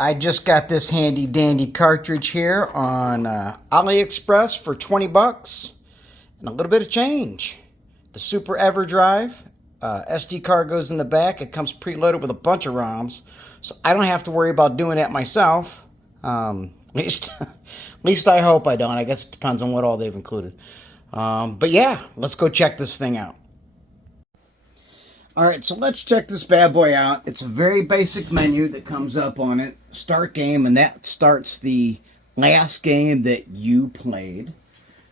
I just got this handy dandy cartridge here on AliExpress for 20 bucks and a little bit of change. The SuperEverdrive SD card goes in the back. It comes preloaded with a bunch of ROMs, so I don't have to worry about doing that myself. At least I hope I don't. I guess it depends on what all they've included. But yeah, let's go check this thing out. Alright, so let's check this bad boy out. It's a very basic menu that comes up on it. Start game, and that starts the last game that you played.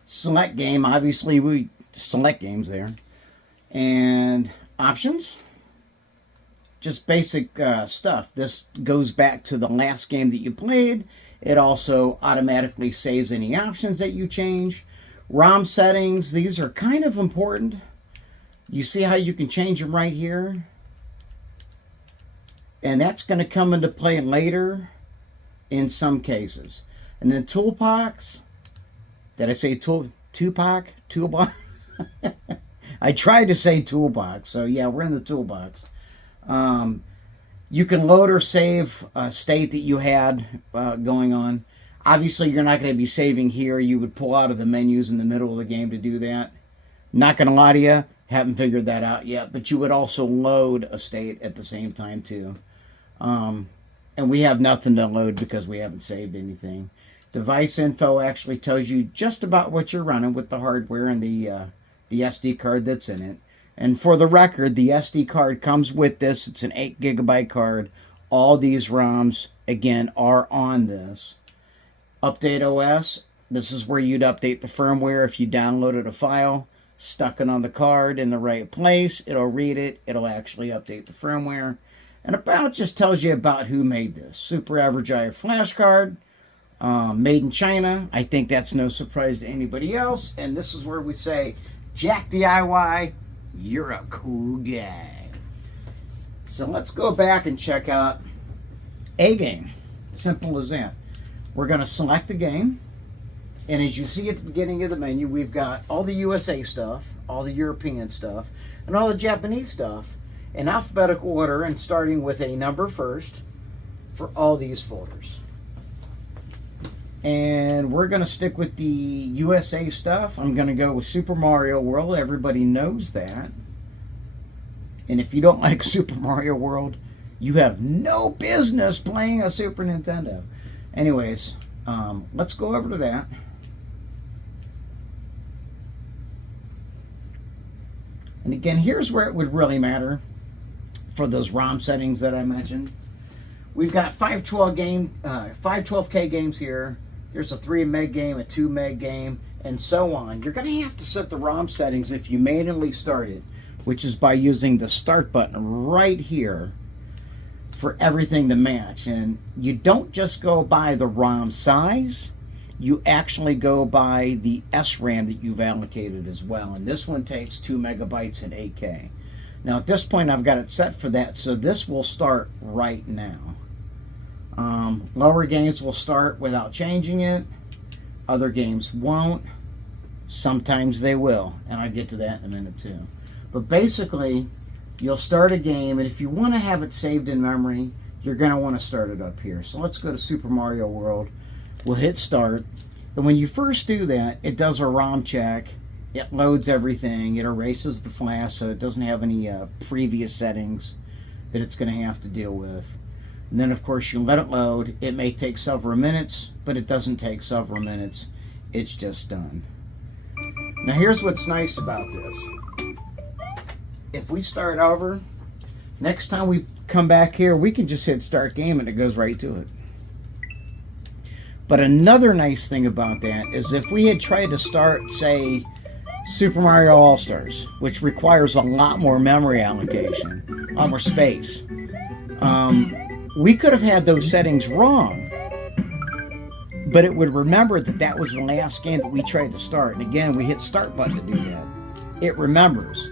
Select game, obviously we select games there. And options. Just basic stuff. This goes back to the last game that you played. It also automatically saves any options that you change. ROM settings, these are kind of important. You see how you can change them right here? And that's going to come into play later in some cases. And then toolbox. Did I say Tupac? Toolbox? I tried to say toolbox. So yeah, we're in the toolbox. You can load or save a state that you had going on. Obviously, you're not going to be saving here. You would pull out of the menus in the middle of the game to do that. Not going to lie to you. Haven't figured that out yet, but you would also load a state at the same time too. And we have nothing to load because we haven't saved anything. Device info actually tells you just about what you're running with the hardware and the SD card that's in it. And for the record, the SD card comes with this. It's an 8 GB card. All these ROMs, again, are on this. Update OS. This is where you'd update the firmware if you downloaded a file. Stuck it on the card in the right place. It'll read it. It'll actually update the firmware. And about just tells you about who made this. SuperEverdrive flash card. Made in China. I think that's no surprise to anybody else. And this is where we say, Jack DIY, you're a cool guy. So let's go back and check out a game. Simple as that. We're going to select the game. And as you see at the beginning of the menu, we've got all the USA stuff, all the European stuff, and all the Japanese stuff in alphabetical order, and starting with a number first for all these folders. And we're going to stick with the USA stuff. I'm going to go with Super Mario World. Everybody knows that. And if you don't like Super Mario World, you have no business playing a Super Nintendo. Anyways, let's go over to that. And again, here's where it would really matter for those ROM settings that I mentioned. We've got 512K games here. There's a 3 meg game, a 2 meg game, and so on. You're going to have to set the ROM settings if you manually start it, which is by using the start button right here for everything to match. And you don't just go by the ROM size. You actually go by the SRAM that you've allocated as well. And this one takes 2 megabytes and 8K. Now at this point I've got it set for that, so this will start right now. Lower games will start without changing it. Other games won't. Sometimes they will, and I'll get to that in a minute too. But basically, you'll start a game, and if you want to have it saved in memory, you're going to want to start it up here. So let's go to Super Mario World. We'll hit start, and when you first do that, it does a ROM check. It loads everything. It erases the flash, so it doesn't have any previous settings that it's going to have to deal with. And then, of course, you let it load. It may take several minutes, but it doesn't take several minutes. It's just done. Now, here's what's nice about this. If we start over, next time we come back here, we can just hit start game, and it goes right to it. But another nice thing about that is if we had tried to start, say, Super Mario All-Stars, which requires a lot more memory allocation, a lot more space, we could have had those settings wrong, but it would remember that that was the last game that we tried to start. And again, we hit start button to do that. It remembers.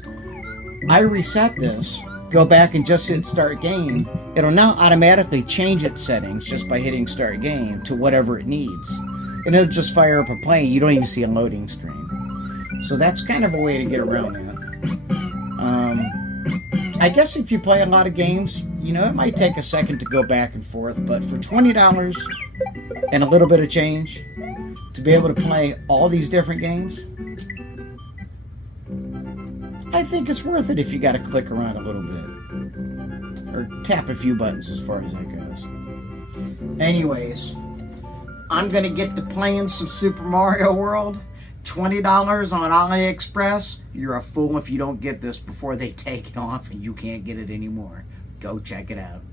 I reset this, go back and just hit start game. It'll now automatically change its settings just by hitting start game to whatever it needs. And it'll just fire up a play. You don't even see a loading screen. So that's kind of a way to get around that. I guess if you play a lot of games, you know, it might take a second to go back and forth, but for $20 and a little bit of change to be able to play all these different games, I think it's worth it if you got to click around a little bit or tap a few buttons as far as that goes. Anyways, I'm gonna get to playing some Super Mario World. $20 on AliExpress. You're a fool if you don't get this before they take it off and you can't get it anymore. Go check it out.